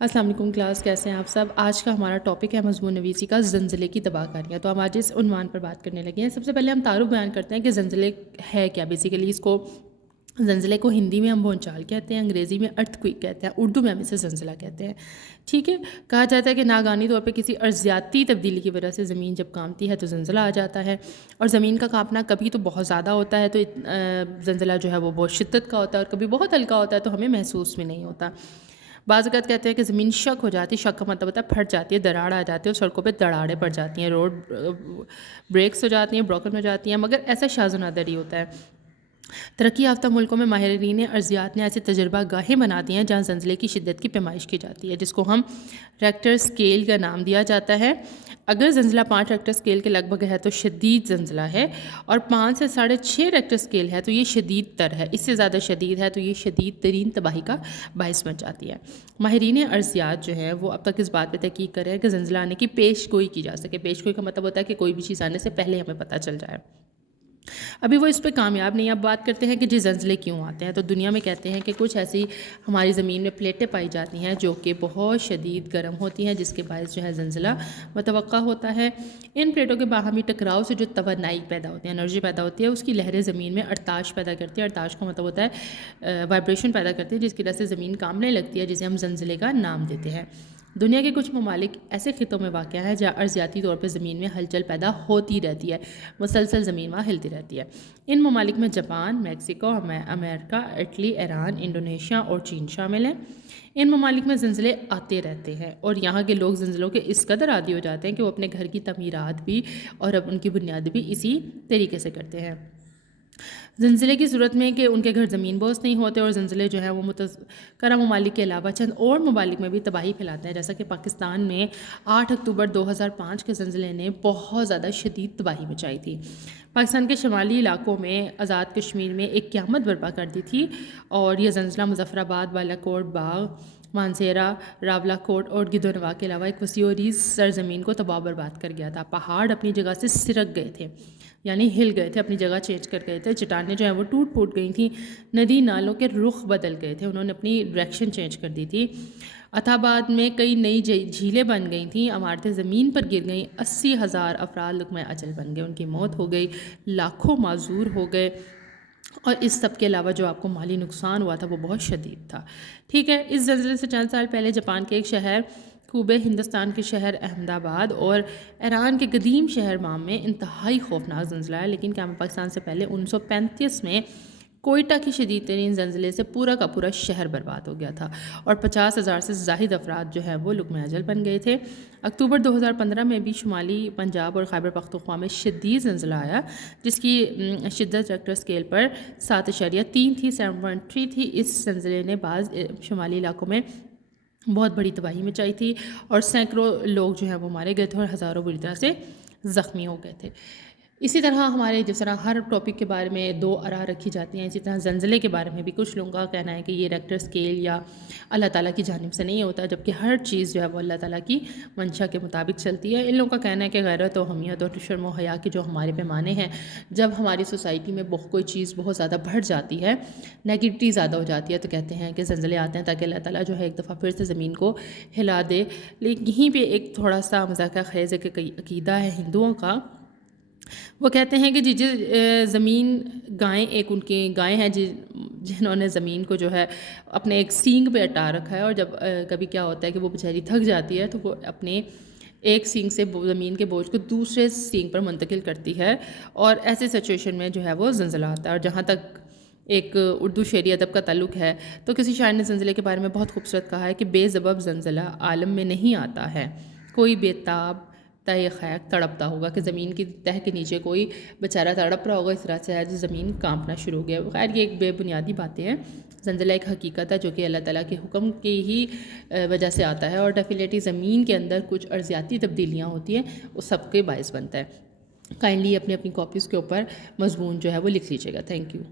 السلام علیکم کلاس، کیسے ہیں آپ سب؟ آج کا ہمارا ٹاپک ہے مضمون نویسی کا زلزلے کی تباہ کاریاں۔ تو ہم آج اس عنوان پر بات کرنے لگے ہیں۔ سب سے پہلے ہم تعارف بیان کرتے ہیں کہ زلزلے ہے کیا۔ بیسیکلی اس کو زلزلے کو ہندی میں ہم بھونچال کہتے ہیں، انگریزی میں ارتھ کوئک کہتے ہیں، اردو میں ہم اسے زلزلہ کہتے ہیں۔ ٹھیک ہے، کہا جاتا ہے کہ ناگہانی طور پہ کسی ارضیاتی تبدیلی کی وجہ سے زمین جب کانپتی ہے تو زلزلہ آ جاتا ہے، اور زمین کا کانپنا کبھی تو بہت زیادہ ہوتا ہے تو زلزلہ جو ہے وہ بہت شدت کا ہوتا ہے، اور کبھی بہت ہلکا ہوتا ہے تو ہمیں محسوس بھی نہیں ہوتا۔ بعض اوقات کہتے ہیں کہ زمین شک ہو جاتی ہے، شک کا مطلب ہوتا ہے پھٹ جاتی ہے، دراڑ آ جاتی ہے اور سڑکوں پہ دراڑیں پڑ جاتی ہیں، روڈ بریکس ہو جاتی ہیں، بروکن ہو جاتی ہیں، مگر ایسا شاذ و نادر ہی ہوتا ہے۔ ترقی یافتہ ملکوں میں ماہرین ارضیات نے ایسے تجربہ گاہیں بنا دی ہیں جہاں زلزلے کی شدت کی پیمائش کی جاتی ہے، جس کو ہم ریکٹر اسکیل کا نام دیا جاتا ہے۔ اگر زلزلہ 5 ریکٹر اسکیل کے لگ بھگ ہے تو شدید زلزلہ ہے، اور 5 سے 6.5 ریکٹر اسکیل ہے تو یہ شدید تر ہے، اس سے زیادہ شدید ہے تو یہ شدید ترین تباہی کا باعث بن جاتی ہے۔ ماہرین ارضیات جو ہیں وہ اب تک اس بات پہ تحقیق کر رہے ہیں کہ زلزلہ آنے کی پیش گوئی کی جا سکے۔ پیش گوئی کا مطلب ہوتا ہے کہ کوئی بھی چیز آنے سے پہلے ہمیں پتہ چل جائے۔ ابھی وہ اس پہ کامیاب نہیں۔ اب بات کرتے ہیں کہ جی زلزلے کیوں آتے ہیں۔ تو دنیا میں کہتے ہیں کہ کچھ ایسی ہماری زمین میں پلیٹیں پائی جاتی ہیں جو کہ بہت شدید گرم ہوتی ہیں، جس کے باعث جو ہے زلزلہ متوقع ہوتا ہے۔ ان پلیٹوں کے باہمی ٹکراؤ سے جو توانائی پیدا ہوتی ہے، انرجی پیدا ہوتی ہے، اس کی لہریں زمین میں ارتعاش پیدا کرتی ہے۔ ارتعاش کا مطلب ہوتا ہے وائبریشن پیدا کرتی ہے، جس کی وجہ سے زمین کانپنے لگتی ہے، جسے ہم زلزلے کا نام دیتے ہیں۔ دنیا کے کچھ ممالک ایسے خطوں میں واقع ہیں جہاں ارضیاتی طور پہ زمین میں ہلچل پیدا ہوتی رہتی ہے، مسلسل زمین وہاں ہلتی رہتی ہے۔ ان ممالک میں جاپان، میکسیکو، امریکہ، اٹلی، ایران، انڈونیشیا اور چین شامل ہیں۔ ان ممالک میں زلزلے آتے رہتے ہیں، اور یہاں کے لوگ زلزلوں کے اس قدر عادی ہو جاتے ہیں کہ وہ اپنے گھر کی تعمیرات بھی اور اب ان کی بنیاد بھی اسی طریقے سے کرتے ہیں۔ زلزلے کی صورت میں کہ ان کے گھر زمین بوس نہیں ہوتے، اور زلزلے جو ہیں وہ متذکرہ ممالک کے علاوہ چند اور ممالک میں بھی تباہی پھیلاتے ہیں، جیسا کہ پاکستان میں 8 اکتوبر 2005 کے زلزلے نے بہت زیادہ شدید تباہی مچائی تھی۔ پاکستان کے شمالی علاقوں میں آزاد کشمیر میں ایک قیامت برپا کر دی تھی، اور یہ زلزلہ مظفر آباد، بالا کوٹ، باغ، مانسیرا، راولا کوٹ اور گدونوا کے علاوہ ایک وسیع و عریض سرزمین کو تباہ و برباد کر گیا تھا۔ پہاڑ اپنی جگہ سے سرک گئے تھے، یعنی ہل گئے تھے، اپنی جگہ چینج کر گئے تھے۔ چٹانیں جو ہیں وہ ٹوٹ پھوٹ گئی تھیں، ندی نالوں کے رخ بدل گئے تھے، انہوں نے اپنی ڈائریکشن چینج کر دی تھی۔ آباد میں کئی نئی جھیلیں بن گئی تھیں، عمارتیں زمین پر گر گئیں، 80,000 افراد لقمۂ اجل بن گئے، ان کی موت ہو گئی، لاکھوں معذور ہو گئے، اور اس سب کے علاوہ جو آپ کو مالی نقصان ہوا تھا وہ بہت شدید تھا۔ ٹھیک ہے، اس زلزلے سے چند سال پہلے جاپان کے ایک شہر کوبے، ہندوستان کے شہر احمد آباد اور ایران کے قدیم شہر مام میں انتہائی خوفناک زلزلہ ہے، لیکن قیام پاکستان سے پہلے 1935 میں کوئٹہ کی شدید ترین زلزلے سے پورا کا پورا شہر برباد ہو گیا تھا، اور 50,000 سے زائد افراد جو ہیں وہ لقمۂ اجل بن گئے تھے۔ اکتوبر 2015 میں بھی شمالی پنجاب اور خیبر پختونخوا میں شدید زلزلہ آیا، جس کی شدت ریکٹر اسکیل پر 7.3 تھی، 7.3 تھی۔ اس زلزلے نے بعض شمالی علاقوں میں بہت بڑی تباہی مچائی تھی، اور سینکڑوں لوگ جو ہیں وہ مارے گئے تھے، اور ہزاروں بری طرح سے زخمی ہو گئے تھے۔ اسی طرح ہمارے جس طرح ہر ٹاپک کے بارے میں دو آراء رکھی جاتی ہیں، اسی طرح زلزلے کے بارے میں بھی کچھ لوگوں کا کہنا ہے کہ یہ ریکٹر اسکیل یا اللہ تعالیٰ کی جانب سے نہیں ہوتا، جبکہ ہر چیز جو ہے وہ اللہ تعالیٰ کی منشا کے مطابق چلتی ہے۔ ان لوگوں کا کہنا ہے کہ غیرت و حمیت اور شرم و حیا کے جو ہمارے پیمانے ہیں، جب ہماری سوسائٹی میں کوئی چیز بہت زیادہ بڑھ جاتی ہے، نیگیٹیوٹی زیادہ ہو جاتی ہے، تو کہتے ہیں کہ زلزلے آتے ہیں تاکہ اللہ تعالیٰ جو ہے ایک دفعہ پھر سے زمین کو ہلا دے۔ لیکن یہیں پہ ایک تھوڑا سا مذاقہ خیز ہے کہ عقیدہ ہے ہندوؤں کا، وہ کہتے ہیں کہ زمین گائیں، ایک ان کی گائیں ہیں جنہوں نے زمین کو جو ہے اپنے ایک سینگ پہ اٹا رکھا ہے، اور جب کبھی کیا ہوتا ہے کہ وہ بیچاری تھک جاتی ہے تو وہ اپنے ایک سینگ سے زمین کے بوجھ کو دوسرے سینگ پر منتقل کرتی ہے، اور ایسے سچویشن میں جو ہے وہ زلزلہ آتا ہے۔ اور جہاں تک ایک اردو شعری ادب کا تعلق ہے تو کسی شاعر نے زلزلے کے بارے میں بہت خوبصورت کہا ہے کہ بے سبب زلزلہ عالم میں نہیں آتا ہے، کوئی بے تاب تہ خیق تڑپتا ہوگا، کہ زمین کی تہ کے نیچے کوئی بیچارہ تڑپ رہا ہوگا، اس طرح سے ہے جو زمین کانپنا شروع ہو گیا۔ خیر یہ ایک بے بنیادی باتیں ہیں، زلزلہ ایک حقیقت ہے جو کہ اللہ تعالیٰ کے حکم کی ہی وجہ سے آتا ہے، اور ڈیفینیٹلی زمین کے اندر کچھ ارضیاتی تبدیلیاں ہوتی ہیں، وہ سب کے باعث بنتا ہے۔ کائنڈلی اپنی کاپیز کے اوپر مضمون جو ہے وہ لکھ لیجیے گا۔ Thank you.